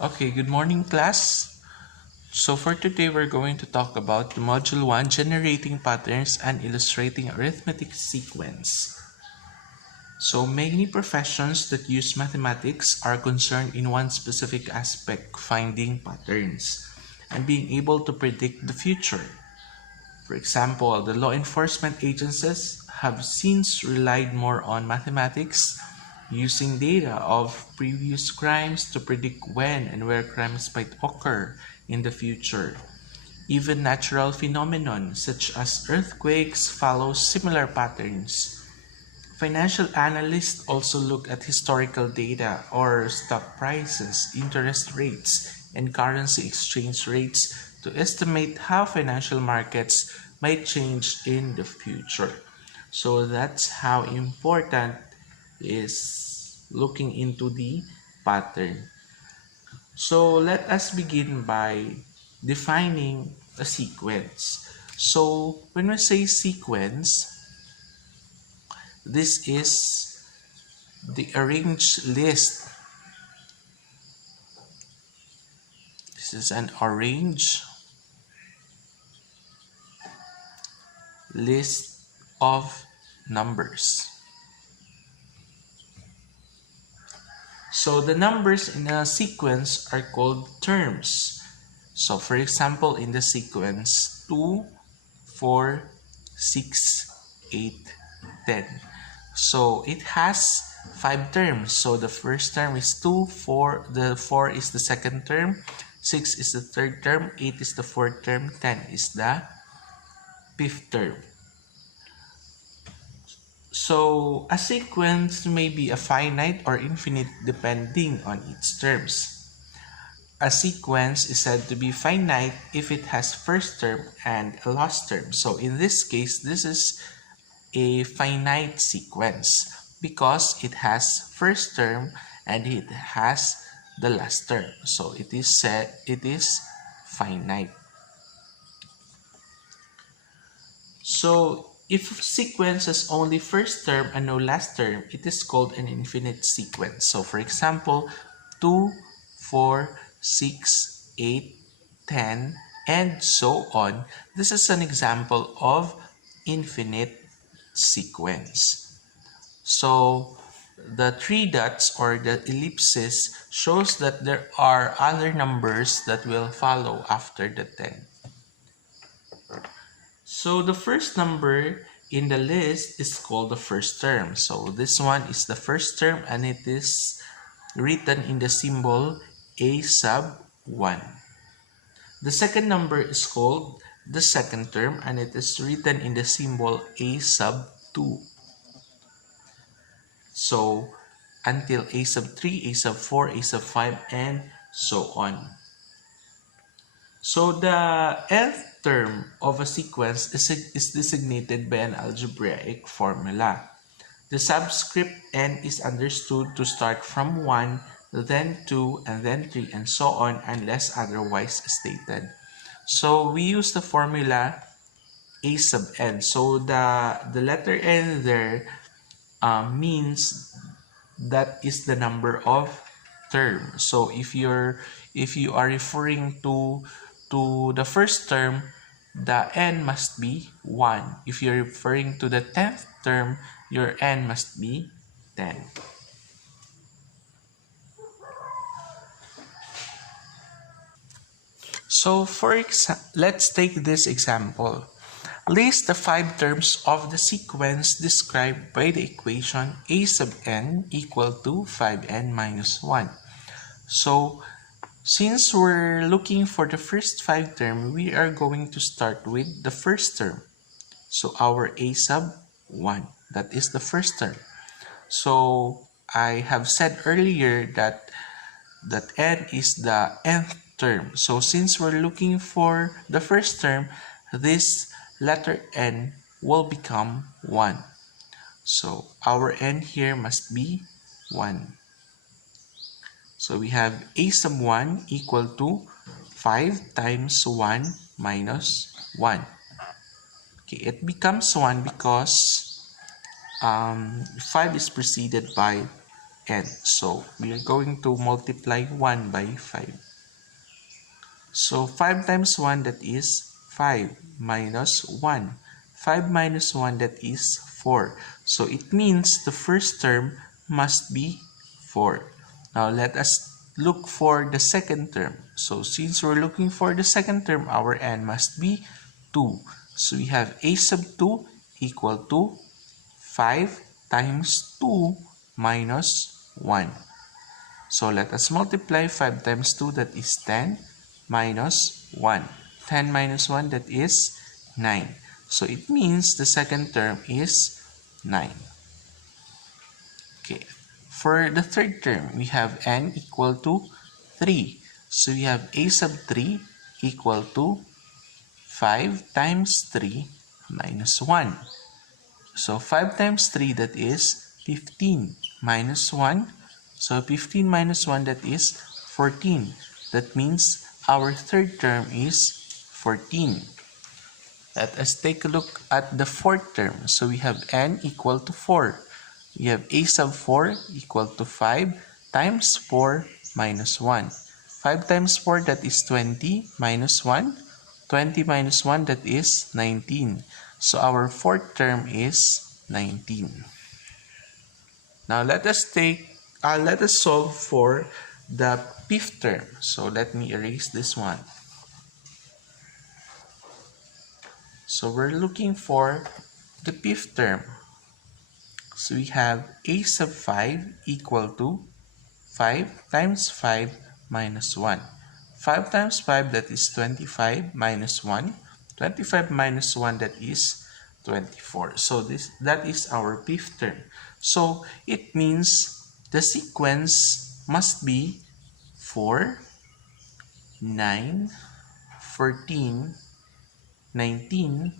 Okay, good morning, class. So for today, we're going to talk about the Module 1, Generating Patterns and Illustrating Arithmetic Sequence. So many professions that use mathematics are concerned in one specific aspect, finding patterns and being able to predict the future. For example, the law enforcement agencies have since relied more on mathematics, using data of previous crimes to predict when and where crimes might occur in the future. Even natural phenomena such as earthquakes follow similar patterns. Financial analysts also look at historical data or stock prices, interest rates, and currency exchange rates to estimate how financial markets might change in the future. So that's how important is looking into the pattern. So let us begin by defining a sequence. So when we say sequence, this is the arranged list. This is an arranged list of numbers. So the numbers in a sequence are called terms. So for example, in the sequence 2, 4, 6, 8, 10. So it has 5 terms. So the first term is 2, 4, the 4 is the second term, 6 is the third term, 8 is the fourth term, 10 is the fifth term. So a sequence may be a finite or infinite depending on its terms. A sequence is said to be finite if it has first term and a last term. So in this case, this is a finite sequence because it has first term and it has the last term. So it is finite. So if sequence has only first term and no last term, it is called an infinite sequence. So for example, 2, 4, 6, 8, 10, and so on. This is an example of infinite sequence. So the three dots or the ellipses shows that there are other numbers that will follow after the 10. So the first number in the list is called the first term. So this one is the first term and it is written in the symbol a sub 1. The second number is called the second term and it is written in the symbol a sub 2. So until a sub 3, a sub 4, a sub 5, and so on. So the nth term of a sequence is designated by an algebraic formula. The subscript n is understood to start from 1, then 2, and then 3, and so on unless otherwise stated. So we use the formula a sub n. So the letter n there means that is the number of term. So if you are referring to the first term, the n must be 1. If you're referring to the 10th term, your n must be 10. So let's take this example. List the 5 terms of the sequence described by the equation a sub n equal to 5n minus 1. So since we're looking for the first 5 term, we are going to start with the first term. So our a sub 1, that is the first term. So I have said earlier that n is the nth term. So since we're looking for the first term, this letter n will become 1. So our n here must be 1. So we have a sub 1 equal to 5 times 1 minus 1. Okay, it becomes 1 because 5 is preceded by n. So we are going to multiply 1 by 5. So 5 times 1, that is 5, minus 1. 5 minus 1, that is 4. So it means the first term must be 4. Now let us look for the second term. So since we're looking for the second term, our n must be 2. So we have a sub 2 equal to 5 times 2 minus 1. So let us multiply 5 times 2, that is 10, minus 1. 10 minus 1, that is 9. So it means the second term is 9. Okay. For the third term, we have n equal to 3. So we have a sub 3 equal to 5 times 3 minus 1. So 5 times 3, that is 15, minus 1. So 15 minus 1, that is 14. That means our third term is 14. Let us take a look at the fourth term. So we have n equal to 4. We have a sub 4 equal to 5 times 4 minus 1. 5 times 4, that is 20, minus 1. 20 minus 1, that is 19. So our fourth term is 19. Now let us solve for the fifth term. So let me erase this one. So we're looking for the fifth term. So we have a sub 5 equal to 5 times 5 minus 1. 5 times 5, that is 25, minus 1. 25 minus 1, that is 24. So that is our fifth term. So it means the sequence must be 4, 9, 14, 19,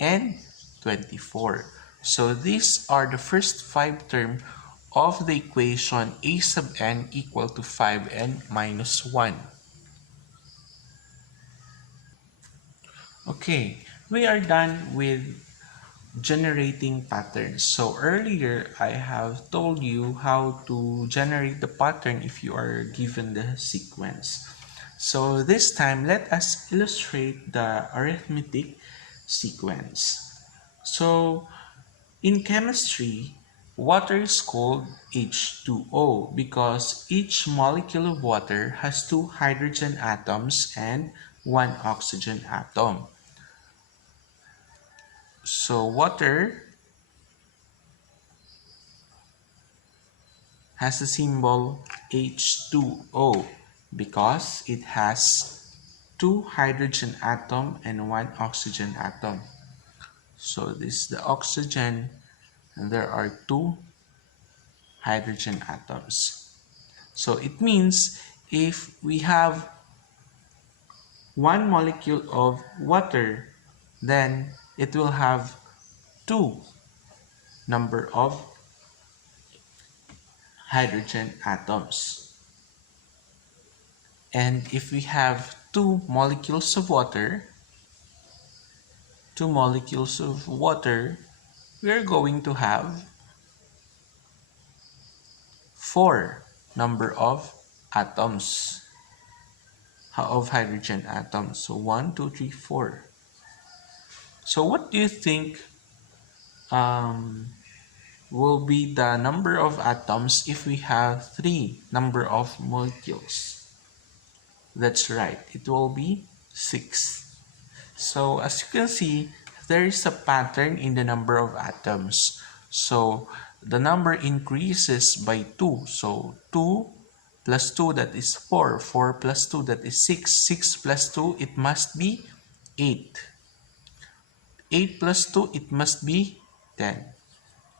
and 24. So these are the first 5 terms of the equation a sub n equal to 5n minus 1. Okay, we are done with generating patterns. So earlier I have told you how to generate the pattern if you are given the sequence. So this time let us illustrate the arithmetic sequence. So in chemistry, water is called H2O because each molecule of water has 2 hydrogen atoms and 1 oxygen atom. So water has the symbol H2O because it has 2 hydrogen atom and 1 oxygen atom. So this is the oxygen and there are 2 hydrogen atoms. So it means if we have 1 molecule of water, then it will have 2 number of hydrogen atoms. And if we have 2 molecules of water, we are going to have 4 number of atoms of hydrogen atoms. So 1, 2, 3, 4. So what do you think will be the number of atoms if we have 3 number of molecules? That's right, it will be 6. So as you can see, there is a pattern in the number of atoms. So the number increases by 2. So 2 plus 2, that is 4. 4 plus 2, that is 6. 6 plus 2, it must be 8. 8 plus 2, it must be 10.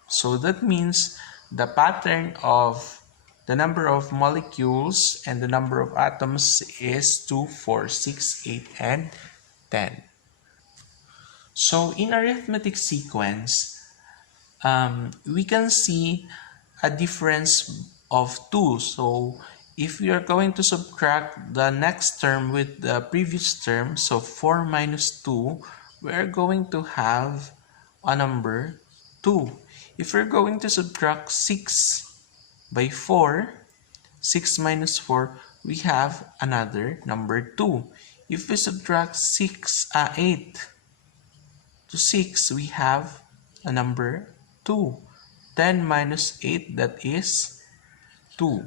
So that means the pattern of the number of molecules and the number of atoms is 2, 4, 6, 8, and 10. So in arithmetic sequence, we can see a difference of 2. So if we are going to subtract the next term with the previous term, so 4 minus 2, we are going to have a number 2. If we're going to subtract 6 by 4. 6 minus 4, we have another number 2. If we subtract 8 to 6, we have a number 2. 10 minus 8, that is 2.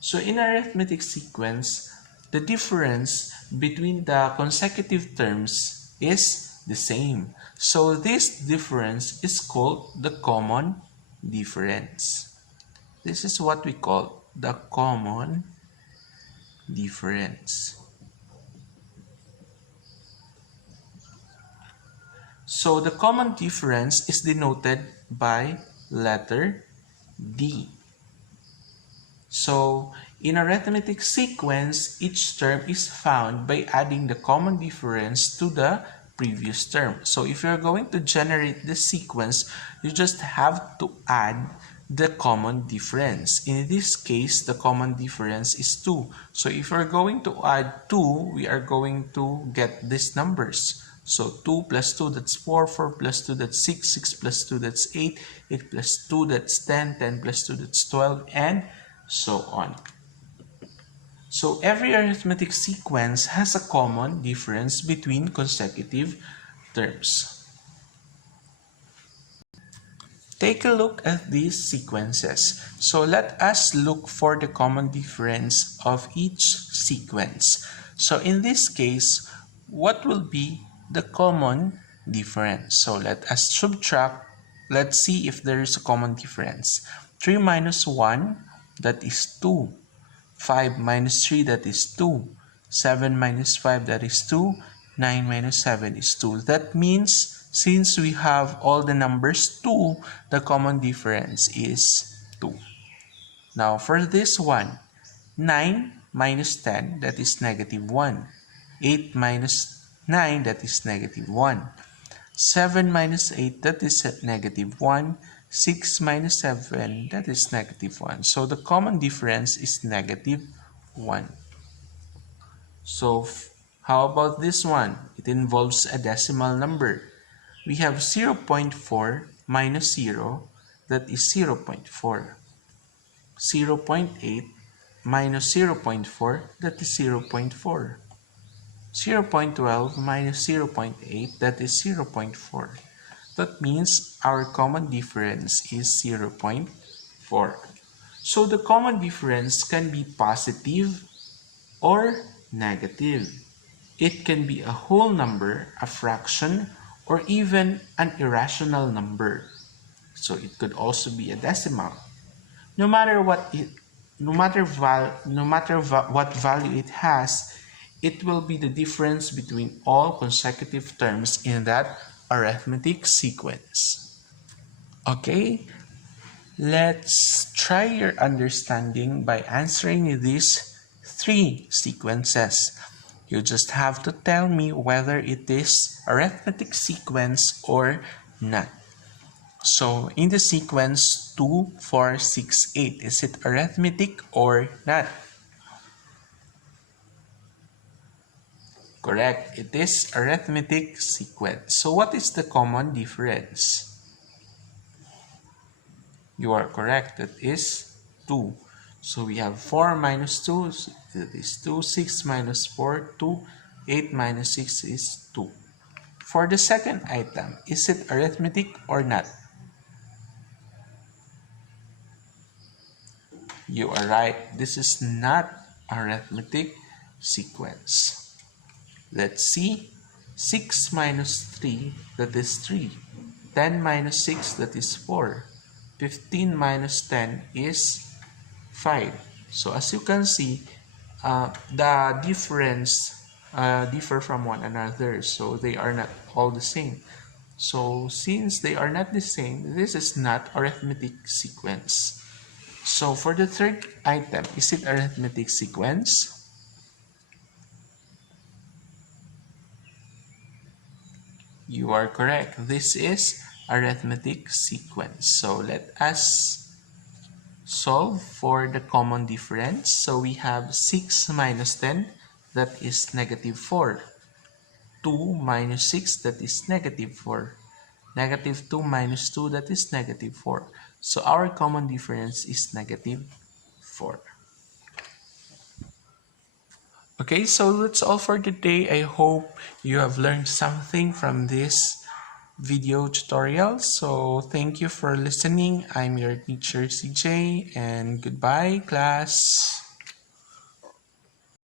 So in arithmetic sequence, the difference between the consecutive terms is the same. So this difference is called the common difference. This is what we call the common difference. So the common difference is denoted by letter D. So in arithmetic sequence, each term is found by adding the common difference to the previous term. So if you're going to generate the sequence, you just have to add the common difference. In this case, the common difference is 2. So if we're going to add 2, we are going to get these numbers. So 2 plus 2, that's 4, 4 plus 2, that's 6, 6 plus 2, that's 8, 8 plus 2, that's 10, 10 plus 2, that's 12, and so on. So every arithmetic sequence has a common difference between consecutive terms. Take a look at these sequences. So let us look for the common difference of each sequence. So in this case, what will be the common difference? So let us subtract. Let's see if there is a common difference. 3 minus 1, that is 2. 5 minus 3, that is 2. 7 minus 5, that is 2. 9 minus 7 is 2. That means since we have all the numbers 2, the common difference is 2. Now for this one, 9 minus 10, that is negative 1. 8 minus 9, that is negative 1. 7 minus 8, that is negative 1. 6 minus 7, that is negative 1. So the common difference is negative 1. So how about this one? It involves a decimal number. We have 0.4 minus 0, that is 0.4. 0.8 minus 0.4, that is 0.4. 0.12 minus 0.8, that is 0.4. That means our common difference is 0.4. So the common difference can be positive or negative. It can be a whole number, a fraction, or even an irrational number. So it could also be a decimal. No matter what what value it has, it will be the difference between all consecutive terms in that arithmetic sequence. Okay, let's try your understanding by answering these 3 sequences. You just have to tell me whether it is arithmetic sequence or not. So in the sequence 2, 4, 6, 8, is it arithmetic or not? Correct, it is arithmetic sequence. So what is the common difference? You are correct, that is 2. So we have 4 minus 2, that is 2. 6 minus 4, 2. 8 minus 6 is 2. For the second item, is it arithmetic or not? You are right, this is not arithmetic sequence. Let's see. 6 minus 3, that is 3. 10 minus 6, that is 4. 15 minus 10 is 5. So as you can see, the difference differ from one another. So they are not all the same. So since they are not the same, this is not arithmetic sequence. So for the third item, is it arithmetic sequence? You are correct. This is arithmetic sequence. So let us solve for the common difference. So we have 6 minus 10, that is negative 4. 2 minus 6, that is negative 4. Negative 2 minus 2, that is negative 4. So our common difference is negative 4. Okay, so that's all for today. I hope you have learned something from this video tutorial. So thank you for listening. I'm your teacher CJ, and goodbye class.